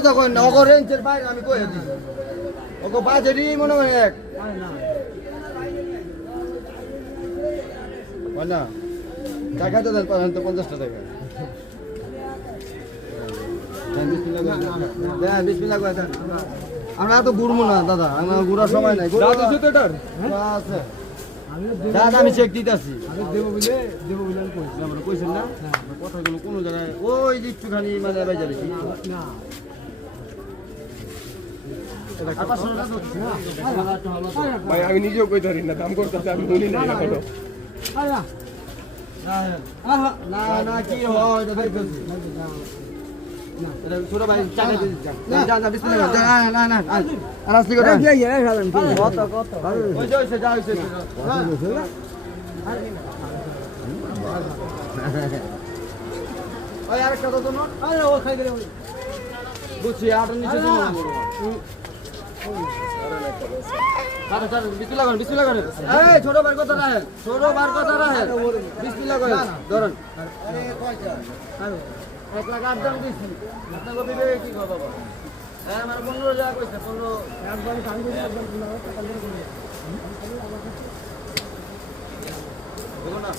কথা কই না ওগো রেঞ্জের বাইরে আমি কই দিই ওগো বাজারই মনে হয় এক না টাকা তো দেন 50 টাকা আমরা তো ঘুরবো না দাদা আমরা ঘুরার সময় নাই আছে দাদা আমি চেক দিতেছি কইছেন না কথাগুলো কোনো জায়গায় ওই যে একটুখানি মানে বাজে বেশি ভাই আমি নিজেও কইতে পারি না দাম করতে আমি বলি না এখনো না না কি হয় এটা বের করছি এটা ছোট ভাই চাকা দিয়ে যা যা বিসমিল্লাহ না না না আর আসলি করে কত কত হইছে যা হইছে ওই আরেকটা তো না আরে ও খাই দিলে বুঝছি আর নিচে দিন বিসমিল্লাহ করেন এই ছোট বার কথা রাখেন বিসমিল্লাহ করেন ধরেন আরে কয়টা 1 লাখ 8 দাম দিছি আপনাকে দিবে কি গো বাবা হ্যাঁ আমার 15 টাকা কইছে 15 একবার কাম করে একবার 15 টাকা করে বলো না